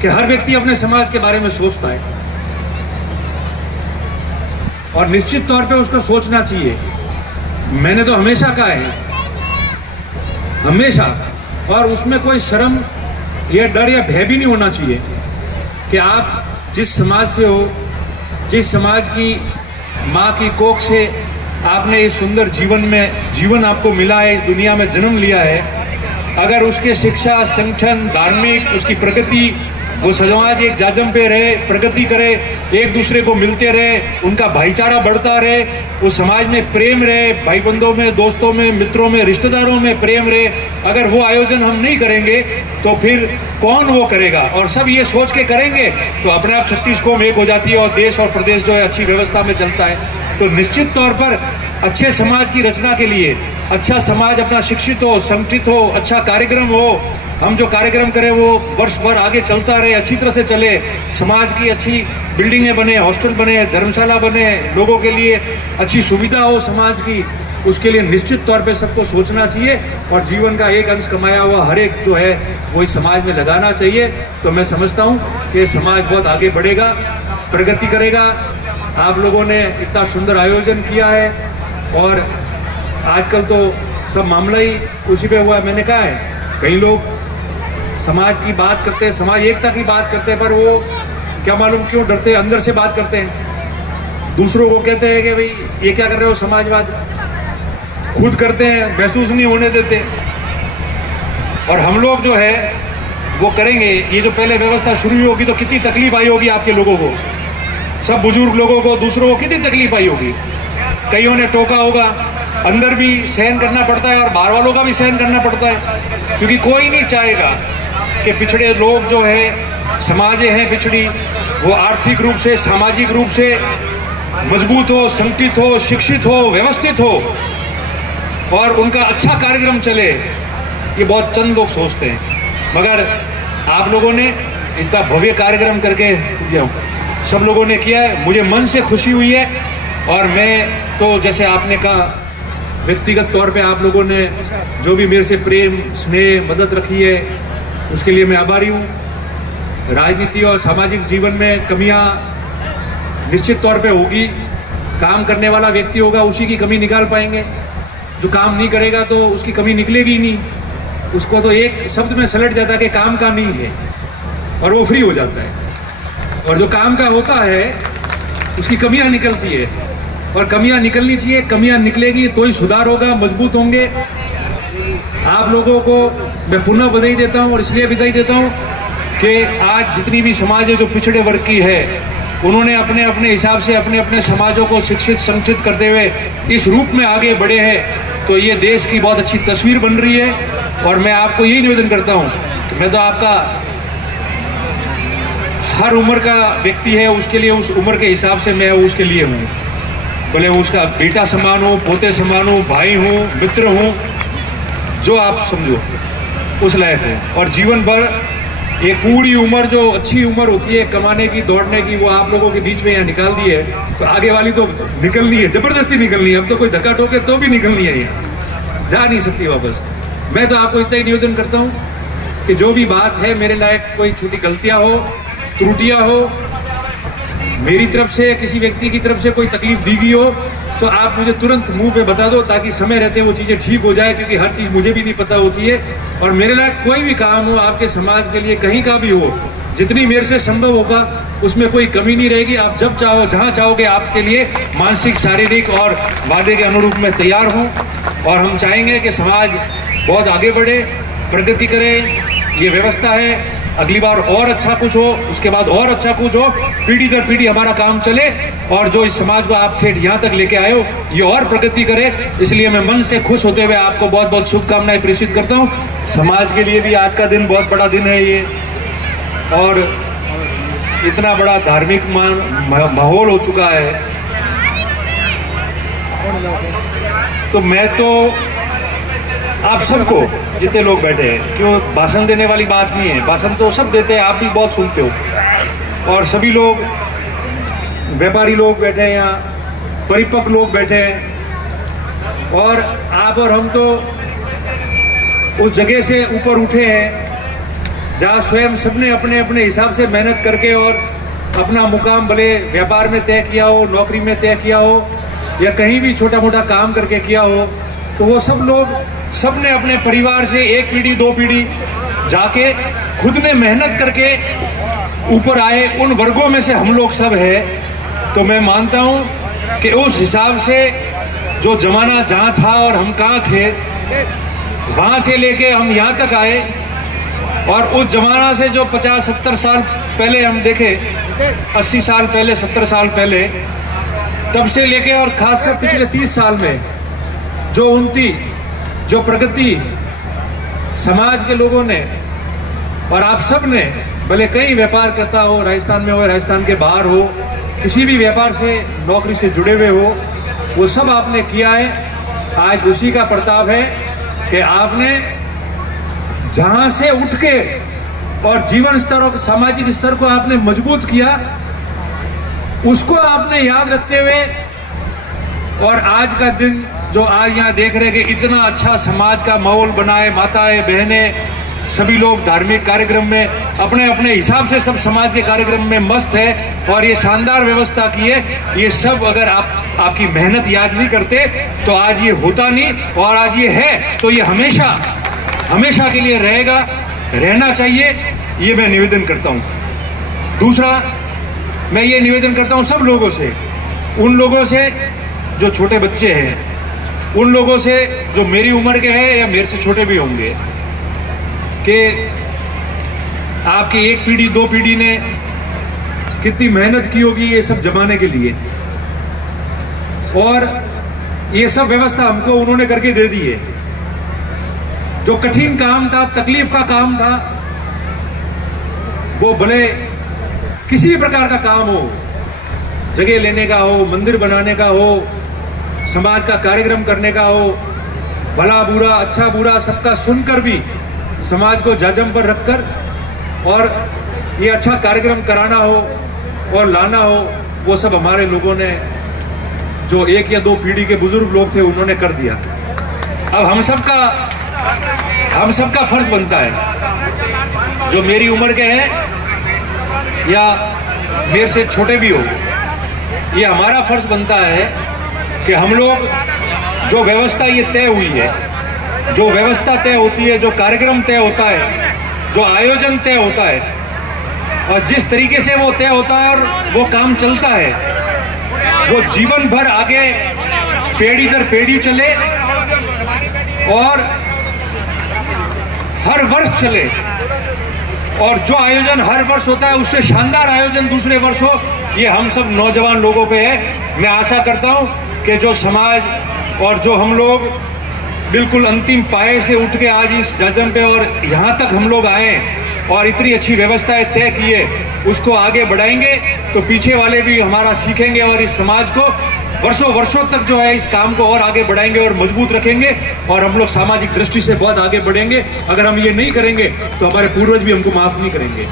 कि हर व्यक्ति अपने समाज के बारे में सोचता है और निश्चित तौर पे उसको सोचना चाहिए। मैंने तो हमेशा कहा है, हमेशा, और उसमें कोई शर्म या डर या भय भी नहीं होना चाहिए कि आप जिस समाज से हो, जिस समाज की माँ की कोख से आपने इस सुंदर जीवन आपको मिला है, इस दुनिया में जन्म लिया है, अगर उसके शिक्षा, संगठन, धार्मिक, उसकी प्रगति, वो समाज एक जाजम पे रहे, प्रगति करे, एक दूसरे को मिलते रहे, उनका भाईचारा बढ़ता रहे, उस समाज में प्रेम रहे, भाई बंधों में, दोस्तों में, मित्रों में, रिश्तेदारों में प्रेम रहे, अगर वो आयोजन हम नहीं करेंगे तो फिर कौन वो करेगा? और सब ये सोच के करेंगे तो अपने आप 36 कौम एक हो जाती है और देश और प्रदेश जो है अच्छी व्यवस्था में चलता है। तो निश्चित तौर पर अच्छे समाज की रचना के लिए, अच्छा समाज अपना शिक्षित हो, संगठित हो, अच्छा कार्यक्रम हो, हम जो कार्यक्रम करें वो वर्ष भर आगे चलता रहे, अच्छी तरह से चले, समाज की अच्छी बिल्डिंगें बने, हॉस्टल बने, धर्मशाला बने, लोगों के लिए अच्छी सुविधा हो समाज की, उसके लिए निश्चित तौर पे सबको सोचना चाहिए और जीवन का एक अंश कमाया हुआ हर एक जो है वो इस समाज में लगाना चाहिए। तो मैं समझता हूँ कि समाज बहुत आगे बढ़ेगा, प्रगति करेगा। आप लोगों ने इतना सुंदर आयोजन किया है और आजकल तो सब मामला ही उसी पे हुआ है। मैंने कहा है, कई लोग समाज की बात करते हैं, समाज एकता की बात करते हैं, पर वो क्या मालूम क्यों डरते हैं, अंदर से बात करते हैं, दूसरों को कहते हैं कि भाई ये क्या कर रहे हो समाजवाद, खुद करते हैं, महसूस नहीं होने देते। और हम लोग जो है वो करेंगे। ये जो पहले व्यवस्था शुरू होगी तो कितनी तकलीफ आई होगी आपके लोगों को, सब बुजुर्ग लोगों को, दूसरों को कितनी तकलीफ आई होगी, कईयों ने टोका होगा, अंदर भी सहन करना पड़ता है और बाहर वालों का भी सहन करना पड़ता है, क्योंकि कोई नहीं चाहेगा कि पिछड़े लोग जो है, समाजें हैं पिछड़ी, वो आर्थिक रूप से, सामाजिक रूप से मजबूत हो, संगठित हो, शिक्षित हो, व्यवस्थित हो और उनका अच्छा कार्यक्रम चले। ये बहुत चंद लोग सोचते हैं, मगर आप लोगों ने इतना भव्य कार्यक्रम करके सब लोगों ने किया है, मुझे मन से खुशी हुई है। और मैं तो जैसे आपने कहा, व्यक्तिगत तौर पे आप लोगों ने जो भी मेरे से प्रेम, स्नेह, मदद रखी है उसके लिए मैं आभारी हूँ। राजनीति और सामाजिक जीवन में कमियाँ निश्चित तौर पे होगी, काम करने वाला व्यक्ति होगा उसी की कमी निकाल पाएंगे, जो काम नहीं करेगा तो उसकी कमी निकलेगी ही नहीं, उसको तो एक शब्द में सलट जाता है कि काम का नहीं है और वो फ्री हो जाता है। और जो काम का होता है उसकी कमियां निकलती है और कमियां निकलनी चाहिए, कमियां निकलेगी तो ही सुधार होगा, मजबूत होंगे। आप लोगों को मैं पुनः बधाई देता हूं और इसलिए बधाई देता हूं कि आज जितनी भी समाज है जो पिछड़े वर्ग की है, उन्होंने अपने अपने हिसाब से अपने अपने समाजों को शिक्षित, संगठित करते हुए इस रूप में आगे बढ़े हैं। तो ये देश की बहुत अच्छी तस्वीर बन रही है और मैं आपको यही निवेदन करता हूँ कि मैं तो आपका हर उम्र का व्यक्ति है, उसके लिए उस उम्र के हिसाब से मैं उसके लिए हूँ, बोले उसका बेटा समान हो, पोते समान हो, भाई हूँ, मित्र हूँ, जो आप समझो उस लायक हो। और जीवन भर ये पूरी उम्र जो अच्छी उम्र होती है कमाने की, दौड़ने की, वो आप लोगों के बीच में यहाँ निकाल दी है, तो आगे वाली तो निकलनी है, जबरदस्ती निकलनी है। अब तो कोई धक्का ठोके तो भी निकलनी है, यहाँ जा नहीं सकती वापस। मैं तो आपको इतना ही निवेदन करता हूँ कि जो भी बात है मेरे लायक कोई छोटी गलतियाँ हो, त्रुटियाँ हो, मेरी तरफ से, किसी व्यक्ति की तरफ से कोई तकलीफ दी गई हो तो आप मुझे तुरंत मुंह पे बता दो, ताकि समय रहते वो चीज़ें ठीक हो जाए, क्योंकि हर चीज़ मुझे भी नहीं पता होती है। और मेरे लायक कोई भी काम हो आपके समाज के लिए, कहीं का भी हो, जितनी मेरे से संभव होगा उसमें कोई कमी नहीं रहेगी। आप जब चाहो, जहाँ चाहोगे, आपके लिए मानसिक, शारीरिक और वादे के अनुरूप मैं तैयार हूँ। और हम चाहेंगे कि समाज बहुत आगे बढ़े, प्रगति करे। ये व्यवस्था है, अगली बार और अच्छा कुछ हो, उसके बाद और अच्छा कुछ हो, पीढ़ी दर पीढ़ी हमारा काम चले और जो इस समाज को आप ठेठ यहाँ तक लेके आए हो ये और प्रगति करे। इसलिए मैं मन से खुश होते हुए आपको बहुत बहुत शुभकामनाएं प्रेषित करता हूँ। समाज के लिए भी आज का दिन बहुत बड़ा दिन है ये, और इतना बड़ा धार्मिक माहौल हो चुका है, तो मैं तो आप सबको, जितने लोग बैठे हैं, क्यों भाषण देने वाली बात नहीं है, भाषण तो सब देते हैं, आप भी बहुत सुनते हो, और सभी लोग, व्यापारी लोग बैठे हैं यहाँ, परिपक्व लोग बैठे हैं, और आप और हम तो उस जगह से ऊपर उठे हैं जहाँ स्वयं सबने अपने अपने हिसाब से मेहनत करके और अपना मुकाम भले व्यापार में तय किया हो, नौकरी में तय किया हो या कहीं भी छोटा मोटा काम करके किया हो, तो वो सब लोग सबने अपने परिवार से एक पीढ़ी दो पीढ़ी जाके खुद ने मेहनत करके ऊपर आए, उन वर्गों में से हम लोग सब है। तो मैं मानता हूँ कि उस हिसाब से जो जमाना जहाँ था और हम कहाँ थे, वहाँ से लेके हम यहाँ तक आए, और उस जमाना से जो 50-70 साल पहले हम देखें, 80 साल पहले, 70 साल पहले, तब से लेके और खासकर पिछले 30 साल में जो उन्नति, जो प्रगति समाज के लोगों ने और आप सब ने, भले कई व्यापार करता हो, राजस्थान में हो, राजस्थान के बाहर हो, किसी भी व्यापार से, नौकरी से जुड़े हुए हो, वो सब आपने किया है। आज उसी का प्रताप है कि आपने जहां से उठ के और जीवन स्तर और सामाजिक स्तर को आपने मजबूत किया, उसको आपने याद रखते हुए, और आज का दिन जो आज यहाँ देख रहे हैं कि इतना अच्छा समाज का माहौल बना है, माताएं बहनें सभी लोग धार्मिक कार्यक्रम में अपने अपने हिसाब से सब समाज के कार्यक्रम में मस्त है, और ये शानदार व्यवस्था की है। ये सब अगर आप आपकी मेहनत याद नहीं करते तो आज ये होता नहीं, और आज ये है तो ये हमेशा हमेशा के लिए रहेगा, रहना चाहिए, ये मैं निवेदन करता हूँ। दूसरा, मैं ये निवेदन करता हूँ सब लोगों से, उन लोगों से जो छोटे बच्चे हैं, उन लोगों से जो मेरी उम्र के हैं या मेरे से छोटे भी होंगे, कि आपकी एक पीढ़ी दो पीढ़ी ने कितनी मेहनत की होगी ये सब जमाने के लिए, और ये सब व्यवस्था हमको उन्होंने करके दे दी है। जो कठिन काम था, तकलीफ का काम था, वो भले किसी भी प्रकार का काम हो, जगह लेने का हो, मंदिर बनाने का हो, समाज का कार्यक्रम करने का हो, भला बुरा अच्छा बुरा सबका सुनकर भी समाज को जाजम पर रखकर और ये अच्छा कार्यक्रम कराना हो और लाना हो, वो सब हमारे लोगों ने, जो एक या दो पीढ़ी के बुजुर्ग लोग थे, उन्होंने कर दिया। अब हम सबका फर्ज बनता है, जो मेरी उम्र के हैं या मेरे से छोटे भी हो, ये हमारा फर्ज बनता है कि हम लोग, जो व्यवस्था ये तय हुई है, जो व्यवस्था तय होती है, जो कार्यक्रम तय होता है, जो आयोजन तय होता है, और जिस तरीके से वो तय होता है और वो काम चलता है, वो जीवन भर आगे पीढ़ी दर पीढ़ी चले और हर वर्ष चले, और जो आयोजन हर वर्ष होता है उससे शानदार आयोजन दूसरे वर्ष हो। ये हम सब नौजवान लोगों पे है। मैं आशा करता हूं कि जो समाज और जो हम लोग बिल्कुल अंतिम पाए से उठ के आज इस जजम पे और यहाँ तक हम लोग आए और इतनी अच्छी व्यवस्थाएं तय की है, उसको आगे बढ़ाएंगे तो पीछे वाले भी हमारा सीखेंगे, और इस समाज को वर्षों वर्षों तक जो है इस काम को और आगे बढ़ाएंगे और मजबूत रखेंगे, और हम लोग सामाजिक दृष्टि से बहुत आगे बढ़ेंगे। अगर हम ये नहीं करेंगे तो हमारे पूर्वज भी हमको माफ नहीं करेंगे।